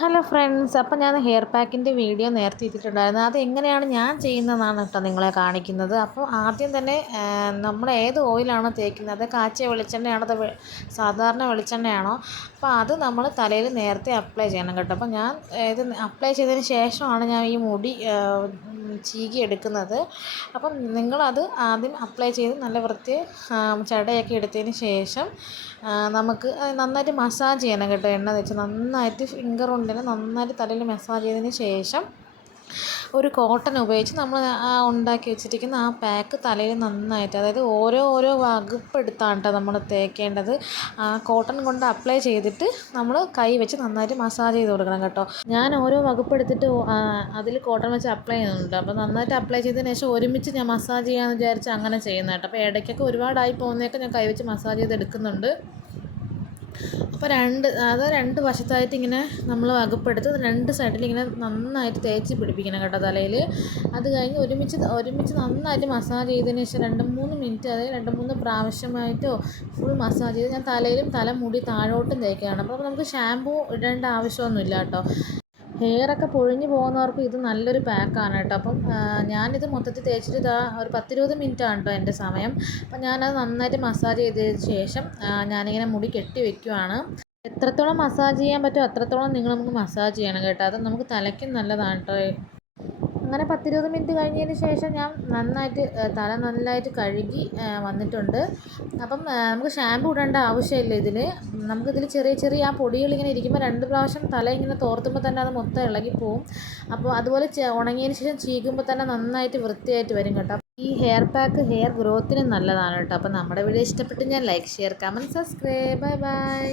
Hello friends, അപ്പോൾ ഞാൻ hair പാക്കിൻ്റെ video നേരത്തെ ഇട്ടിട്ടുണ്ടായിരുന്നു. അത് എങ്ങനെയാണ് ഞാൻ ചെയ്യുന്നതെന്നാണ് കേട്ടോ നിങ്ങളെ കാണിക്കുന്നത്. അപ്പോൾ ആദ്യം തന്നെ നമ്മൾ ഏത് ഓയിലാണോ തേക്കുന്നത്, കാച്ചിയ വെളിച്ചെണ്ണയാണോ അതോ സാധാരണ വെളിച്ചെണ്ണയാണോ, അപ്പോൾ അത് നമ്മൾ തലയിൽ നേരത്തെ അപ്ലൈ ചെയ്യണം കേട്ടോ. അപ്പോൾ ഞാൻ ഇത് അപ്ലൈ ചെയ്തതിന് ശേഷമാണ് ഞാൻ ഈ മുടി ചീകി എടുക്കുന്നത്. അപ്പം നിങ്ങളത് ആദ്യം അപ്ലൈ ചെയ്ത് നല്ല വൃത്തി ചടയൊക്കെ എടുത്തതിന് ശേഷം നമുക്ക് നന്നായിട്ട് മസാജ് ചെയ്യണം കേട്ടോ. എണ്ണ തേച്ച് നന്നായിട്ട് ഫിംഗർ കൊണ്ടിന് നന്നായിട്ട് തലയിൽ മസാജ് ചെയ്തതിന് ശേഷം ഒരു കോട്ടൺ ഉപയോഗിച്ച് നമ്മൾ ഉണ്ടാക്കി വെച്ചിരിക്കുന്ന ആ പാക്ക് തലയിൽ നന്നായിട്ട്, അതായത് ഓരോ വകുപ്പെടുത്താണ് കേട്ടോ നമ്മൾ തേക്കേണ്ടത്. ആ കോട്ടൺ കൊണ്ട് അപ്ലൈ ചെയ്തിട്ട് നമ്മൾ കൈ വെച്ച് നന്നായിട്ട് മസാജ് ചെയ്ത് കൊടുക്കണം കേട്ടോ. ഞാൻ ഓരോ വകുപ്പെടുത്തിട്ട് അതിൽ കോട്ടൺ വെച്ച് അപ്ലൈ ചെയ്യുന്നുണ്ട്. അപ്പോൾ നന്നായിട്ട് അപ്ലൈ ചെയ്തതിന് ശേഷം ഒരുമിച്ച് ഞാൻ മസാജ് ചെയ്യാമെന്ന് വിചാരിച്ച് അങ്ങനെ ചെയ്യുന്നത് കേട്ടോ. അപ്പോൾ ഇടയ്ക്കൊക്കെ ഒരുപാടായി പോകുന്നതൊക്കെ ഞാൻ കൈ വെച്ച് മസാജ് ചെയ്ത് എടുക്കുന്നുണ്ട്. അപ്പോൾ രണ്ട് വശത്തായിട്ട് ഇങ്ങനെ നമ്മൾ വകുപ്പെടുത്ത് രണ്ട് സൈഡിൽ ഇങ്ങനെ നന്നായിട്ട് തേച്ച് പിടിപ്പിക്കണം കേട്ടോ തലയിൽ. അത് കഴിഞ്ഞ് ഒരുമിച്ച് നന്നായിട്ട് മസാജ് ചെയ്തതിന് ശേഷം 2-3 മിനിറ്റ്, അതായത് 2-3 പ്രാവശ്യമായിട്ടോ ഫുൾ മസാജ് ചെയ്ത് ഞാൻ തലയിലും തലമുടി താഴോട്ടും തേക്കുകയാണ്. അപ്പോൾ നമുക്ക് ഷാമ്പൂ ഇടേണ്ട ആവശ്യമൊന്നുമില്ല കേട്ടോ. ഹെയറൊക്കെ പൊഴിഞ്ഞു പോകുന്നവർക്ക് ഇത് നല്ലൊരു പാക്കാണ് കേട്ടോ. അപ്പം ഞാനിത് മൊത്തത്തിൽ തേച്ചിട്ട് ഒരു 10-20 മിനിറ്റാണ് കേട്ടോ എൻ്റെ സമയം. അപ്പം ഞാനത് നന്നായിട്ട് മസാജ് ചെയ്തതിന് ശേഷം ഞാനിങ്ങനെ മുടി കെട്ടി വെക്കുവാണ്. എത്രത്തോളം മസാജ് ചെയ്യാൻ പറ്റുമോ അത്രത്തോളം നമുക്ക് മസാജ് ചെയ്യണം കേട്ടോ. അത് നമുക്ക് തലയ്ക്കും നല്ലതാണ് കേട്ടോ. അങ്ങനെ 10-20 മിനിറ്റ് കഴിഞ്ഞതിന് ശേഷം ഞാൻ തല നന്നായിട്ട് കഴുകി വന്നിട്ടുണ്ട്. അപ്പം നമുക്ക് ഷാമ്പു ഇടേണ്ട ആവശ്യമില്ല ഇതിൽ. നമുക്കിതിൽ ചെറിയ ആ പൊടികളിങ്ങനെ ഇരിക്കുമ്പോൾ 2 പ്രാവശ്യം തല ഇങ്ങനെ തോർത്തുമ്പോൾ തന്നെ അത് മൊത്തം ഇളകിപ്പോവും. അപ്പോൾ അതുപോലെ ഉണങ്ങിയതിന് ശേഷം ചീകുമ്പോൾ തന്നെ നന്നായിട്ട് വൃത്തിയായിട്ട് വരും കേട്ടോ. ഈ ഹെയർ പാക്ക് ഹെയർ ഗ്രോത്തിന് നല്ലതാണ് കേട്ടോ. അപ്പോൾ നമ്മുടെ വീഡിയോ ഇഷ്ടപ്പെട്ട് ഞാൻ like, share, comment, subscribe. Bye bye.